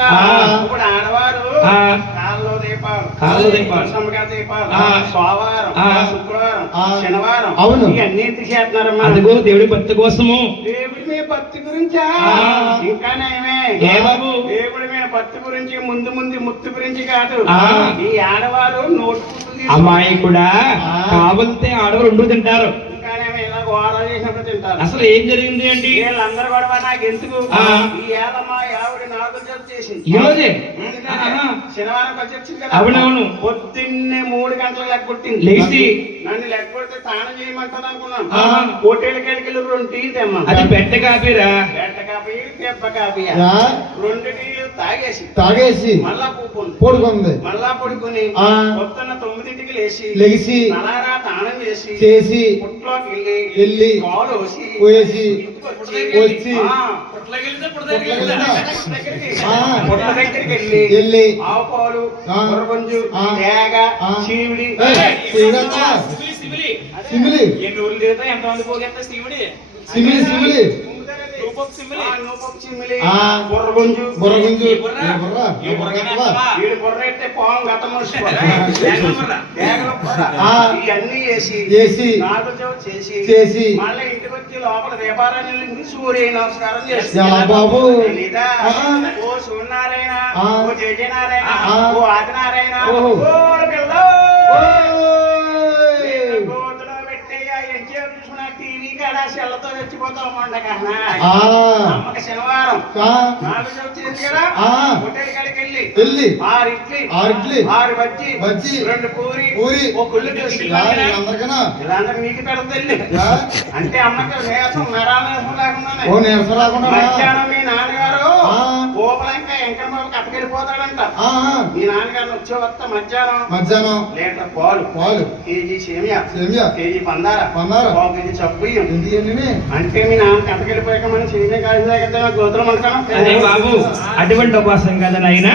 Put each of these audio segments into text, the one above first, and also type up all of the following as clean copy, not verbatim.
కదా. ఇప్పుడు ఆడవారు కాళ్ళలో దీపాలు, సంబగా దీపాలు, సోమవారం, శుక్రవారం, శనివారం ఇవన్నీ ఎందుకు చేస్తున్నారమ్మా? అదిగో దేవుడి భక్తి కోసము. దేవుడి మీద భక్తి గురించా? ఇంకా నయమే. దేవుడి మీద భక్తి గురించి ముందు ముత్తు గురించి కాదు. ఈ ఆడవారు నోటు అమ్మాయి కూడా కావలితే ఆడవారు ఉండు తింటారు. అసలు ఏం జరిగింది అండి? వీళ్ళందరూ కూడా నాకు ఎందుకు ఈ ఏళ్ళమ్మా ఆవిడ నాగుల జత చేసింది ఈ రోజే శనివారం కలిసి వచ్చింది కదా. అవునవును. పొద్దున్నే 3 గంటలకు లెక్కొట్టింది. లేచి నన్ను లెక్కొడితే స్నానం చేయమంటది అనుకున్నాను. హోటల్కి వెళ్ళి 2 టీలు తెమ్మా. అది పెట్ట కాపీరా? పెట్ట కాపీ, దెబ్బ కాపీ. 2 టీలు తాగేసి మళ్ళా పడుకుంది. మళ్ళా పడుకుని పొద్దున్న 9ంటికి లేచి నలారా స్నానం చేసి పుట్లోకి వెళ్ళి పాలు పోసి వచ్చి పుట్ల దగ్గరికి వెళ్ళి ఆవు పాలు, గుర్రపుంజు, తేగ, చీమిడి ఎన్ని ఊళ్ళు తిరుగుతా ఎంతమంది పోగేస్తా శివుడి బుర్రగుంజు బుర్రెట్టే పాము గత మనిషి ఇవన్నీ చేసి నాగుల చవితి చేసి మళ్ళీ ఇంటికి వచ్చి లోపల దీపారాయణ సూర్య నమస్కారం చేస్తారు. బాబు ఓ సూర్యనారాయణ, ఓ జయనారాయణ, ఓ ఆదినారాయణ, టీవీ కాడ సెల్లతో చచ్చిపోతాం. అమ్మకి శనివారం నాలుగు చవితి కదా. హోటల్ కాడికి వెళ్ళి 6 ఇడ్లీ 6 బజ్జీ 2 పూరి ఓ కుళ్ళు చేసి వీళ్ళందరూ నీకు పెడతాయి. అంటే అమ్మకి నీరసం లేకుండా మధ్యాహ్నం మీ నాన్నగారు గోపలంక ఎంకరబాబు కట్టకెళ్ళిపోతాడంట. మీ నాన్నగారిని వచ్చే వస్తా మధ్యాహ్నం లీటర్ పాలు, కేజీ సేమియా, కేజీ పందార, కేజీ చప్పు. అంటే మీ నాన్న కట్టకెళ్ళిపోయాక మనం సేమియా కాల్చి గోత్రం అంటాను. అదే బాబు, అటువంటి ఉపవాసం కదా నాయన,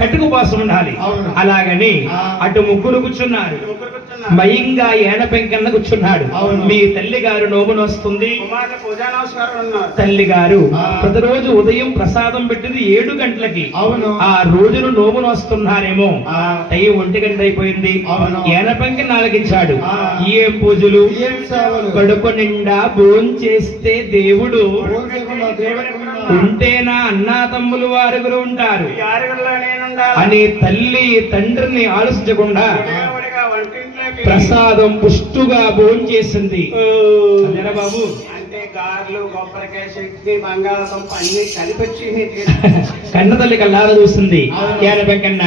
కట్టుకు ఉపవాసం ఉండాలి. అలాగని అటు ముగ్గురు కూర్చున్నారు. మయంగా ఏన పెంకన్న కూర్చున్నాడు. మీ తల్లి గారు నోమును వస్తుంది. తల్లి గారు ప్రతిరోజు ఉదయం ప్రసాదం పెట్టింది 7 గంటలకి. ఆ రోజును నోమును వస్తున్నారేమో. టైం 1 గంట అయిపోయింది. ఏన పెంక నాలగించాడు. ఏం పూజలు, కడుపు నిండా భోంచేస్తే దేవుడు ఉంటేనా అన్నా తమ్ములు వారుగురు ఉంటారు అని తల్లి తండ్రిని ఆలోచించకుండా ప్రసాదం పుష్టుగా భోంచేసింది. బాబు కన్న తల్లి కల్లారా చూస్తుంది. వెంకన్న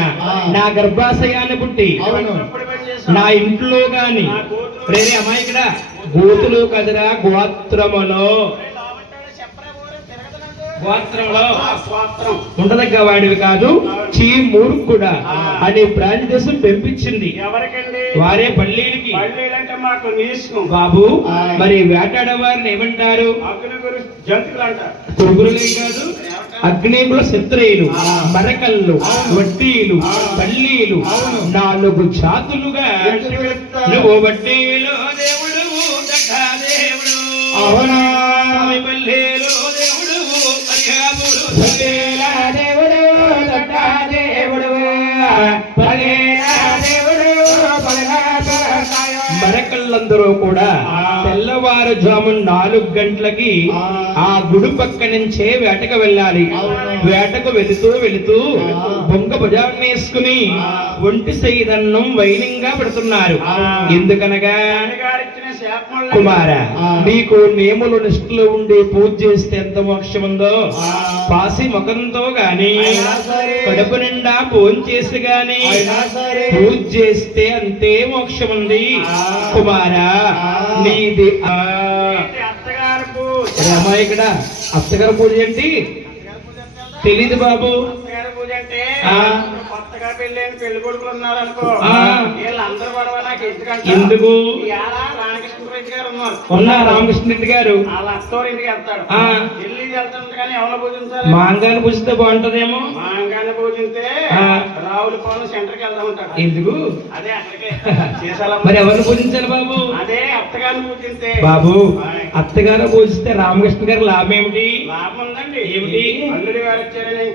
నా గర్భాశయాన్ని పుట్టి నా ఇంట్లో గాని రేరే అమ్మాయి ఇక్కడ గోతులు కదరా గోత్రములో ఉండదగ్గ వాడివి కాదు చీ మూర్ఖుడా అని ప్రాణిదేశం పెంపించింది. వారే పల్లీలకి. బాబు మరి వేటాడే వారిని ఏమంటారు? కొడుకులే కాదు, అగ్నికుల శత్రువులు, మరకళ్ళు, వడ్డీలు, పల్లీలు 4 జాతులుగా నువ్వు వడ్డీలో దేవుడు, దేవుడు అవునా పల్లీలో దేవుడు, దేవుడు మరకళ్ళందరూ కూడా తెల్లవారుజామున 4 గంటలకి ఆ గుడి పక్క నుంచే వేటకు వెళ్ళాలి. వేటకు వెళుతూ బొంగ భుజాన్ని వేసుకుని ఒంటి సైదన్నం వైనంగా పెడుతున్నారు. ఎందుకనగా కుమార నీకు నేములు నిష్ఠలో ఉండి పూజ చేస్తే ఎంత మోక్షం ఉందో, పాసి ముఖంతో గాని కడుపు నిండా భోజనం చేసి గాని పూజ చేస్తే అంతే మోక్షం ఉంది. కుమారా నీది రమా ఇక్కడ అత్తగారు పూజ ఏంటి తెలీదు బాబు. కొత్తగా పెళ్లి కొడుకులు ఉన్నారు అనుకో, వీళ్ళందరూ పడవ నాకు ఎందుకు ఉన్నా రామకృష్ణ రెడ్డి గారు వాళ్ళ అత్తవారి ఇంటికి వెళ్తాడు. ఢిల్లీకి వెళ్తాడు కానీ ఎవరిని పూజించాలి? మాంగాన్ని పూజిస్తే బాగుంటదేమో. మాంగాన్ని పూజిస్తే రావుల పవన్ సెంటర్కి వెళ్దాం ఉంటాడు. ఎందుకు? అదే అక్కడికే చేసాల. మరి ఎవరిని పూజించాలి బాబు? అదే అత్తగారిని పూజిస్తే బాబు అత్తగారు పూజిస్తే రామకృష్ణ గారు లాభం ఏమిటి? లాభం ఉందండి. ఏమిటి? అల్లుడి గారు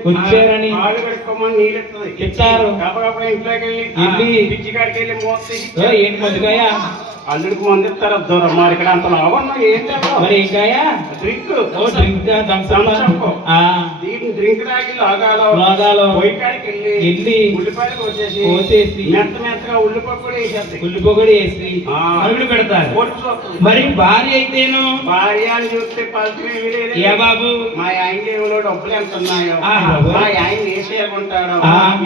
వచ్చారని కాళ్ళు కడుక్కోమని నీళ్ళు ఇస్తుంది. ఇచ్చారు. కప్పకప్పుడు ఇంట్లోకి వెళ్ళి పిచ్చి కాడికి వెళ్ళి మోస్తే ఏంటి మొదలుగా అల్లుడికి మంది ఇస్తారు దూరం మరి ఇక్కడ అంత లాభం ఏంటి మరి ఇంకాయా డ్రింక్ డ్రింక్ డ్రింక్ తాగి లాగాలో పొయ్యి కాడికి వెళ్ళి ఉల్లిపాయలు కోసేసి మెత్తగా ఉల్లిపొక్కడు వేసేది. ఉల్లిపొక్కడు వేసి అల్లుడు పెడతారు. మరి భార్య అయితేను భార్య అని చూస్తే పల్చి ఏ బాబు మా ఆయన దేవులో డబ్బులు ఎంత ఉన్నాయో మా ఆయన ఏ చేయకుంటాడో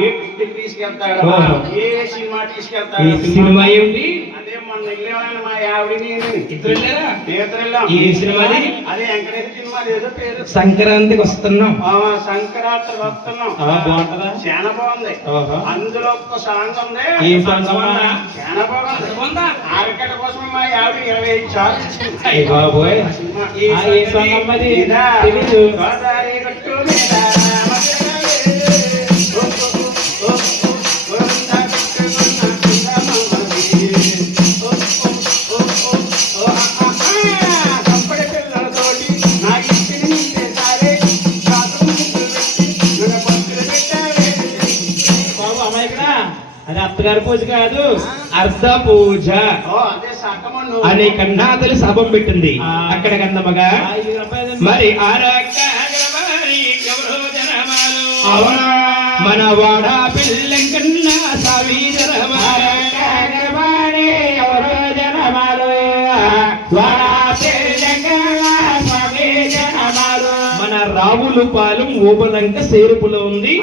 ఏ పిక్నిక్ తీసుకెళ్తాడో ఏ సినిమా తీసుకెళ్తాడో సినిమా ఏమిటి? అదే మొన్న వెళ్ళేవాళ్ళని మా ఆవిడని ఇద్దరు ఏ సినిమా? అదే వెంకటేశ్వర సినిమా ఏదో పేరు. సంక్రాంతికి వస్తున్నాం. సంక్రాంతికి వస్తున్నాం. బాగుంటదా? చాలా బాగుంది. అందులో ఒక సాంగ్ ఉంది. ఏ సాంగ్? చాలా బాగుంది. ఆరకట్ట కోసం మా ఆవిడ 25 సార్లు ఇచ్చింది. బాబోయ్ ఏ సాంగ్ అమ్మది? తెలీదు. గోదావరి గట్టు మీద అది అత్తగారి పూజ కాదు, అర్ధ పూజ అనే కన్నాతలు శాపం పెట్టింది. అక్కడ కన్నమ్మగా మరి మన వాడ పిల్లం కన్నా సవి మన రావులు పాలెం ఓబలంక సేరుపులో ఉంది.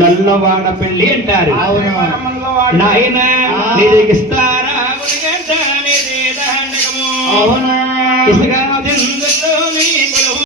లల్లవాడ పెళ్లి అంటారు. నాయన నీకు ఇస్తారా? అవునా